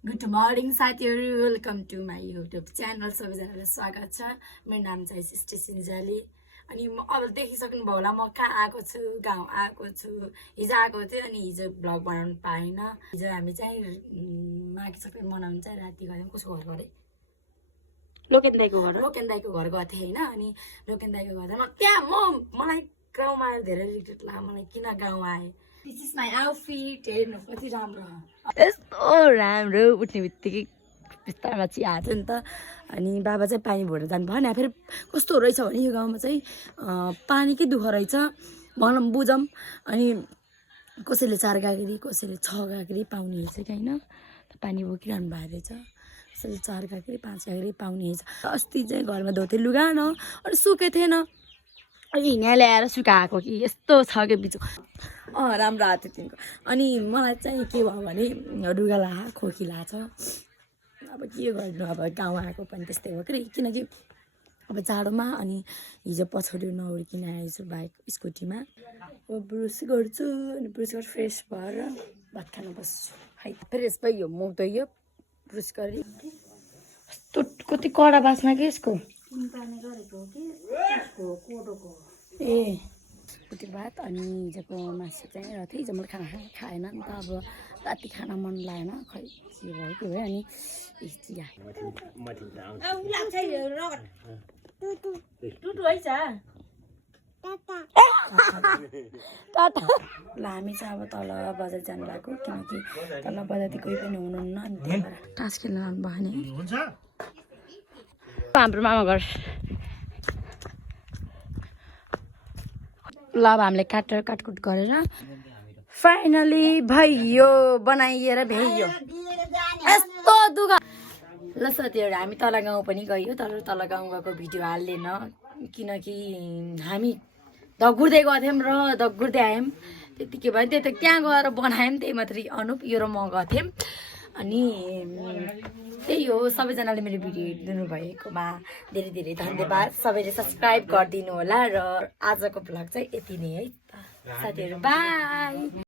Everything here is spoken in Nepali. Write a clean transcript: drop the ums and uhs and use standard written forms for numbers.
गुड मर्निङ साथीहरू, welcome to my YouTube channel. सबैजनालाई स्वागत छ। मेरो नाम चाहिँ सृष्टि सिन्जाली। अनि म अब देखिसक्नु भयो होला, म कहाँ आएको छु, गाउँ आएको छु। हिजो आएको थियो अनि हिजो भ्लग बनाउनु पाएन। हिजो हामी चाहिँ माघे सङ्क्रान्ति मनाउनु चाहिँ राति गयौँ। कसको घर गरे? लोकेन दाईको घर गएको थिएँ होइन। अनि लोकेन दाईको घर त्यहाँ मलाई गाउँमा आएर धेरै रिग्रेट लाग्यो, मलाई किन गाउँ आएँ। दिस इज माई आउटफिट, हेर्नु कति राम्रो, यस्तो राम्रो। उठ्ने बित्तिकै बिस्तारमा चिया हाल्छ नि त। अनि बाबा चाहिँ पानी भरेर जानु भएन। फेरि कस्तो रहेछ भने यो गाउँमा चाहिँ पानीकै दुःख रहेछ, भनौँ बुझौँ। अनि कसैले 4 गाग्री, कसैले 6 गाग्री पाउने रहेछ कि होइन, पानी बोकिरहनु भएको रहेछ। कसैले 4 गाग्री 5 गाग्री पाउने रहेछ। अस्ति चाहिँ घरमा धोते लुगा न, अनि सुकेको थिएन, अनि हिँडेर ल्याएर सुकाएको कि यस्तो छ कि बिचो। राम्रो आएको थियो तिनको। अनि मलाई चाहिँ के भयो भने रुगा ला खोकी लाग्छ। अब के गर्नु, अब गाउँ आएको पनि त्यस्तै हो कि, किनकि अब जाडोमा। अनि हिजो पछाडि नउरिकन आएछु बाइक स्कुटीमा। अब ब्रुस गर्छु, अनि ब्रुस गरेर फ्रेस भएर भात खान बस्छु। है फ्रेस भयो, मुख धोयो, ब्रुस गरी। कस्तो कति कडा बास्ना कि यसको। ए कुटी भात अनि हिजोको मासु चाहिँ र हिजो मैले खाना खाएन नि त। अब राति खाना मन लागेन, खै के भयो के भयो। अनि चिया टाटा ल। हामी चाहिँ अब तल बजार जानु लाग्यो, किनकि तल बजारदेखि कोही पनि हुनुहुन्न। अनि त्यही भएर तास खेल्न लानु भयो भने हाम्रो मामा घर। ल अब हामीले काटकुट गरेर फाइनली भयो, बनाइएर भ्याइयो। यस्तो दुःख। ल साथीहरू, हामी तल गाउँ पनि गयो, तर तल गाउँ गएको भिडियो हाल्दैन, किनकि हामी धगुर्दै गएको थियौँ र धगुर्दै आयौँ। त्यतिकै भयो, त्यही त त्यहाँ गएर बनायौँ, त्यही मात्रै अनुप यो र म गएको थियौँ। अनि त्यही हो, सबैजनाले मेरो भिडियो हेरिदिनु भएकोमा धेरै धेरै धन्यवाद। सबैले सब्सक्राइब गरिदिनु होला। र आजको भ्लग चाहिँ यति नै है साथीहरू, बाई।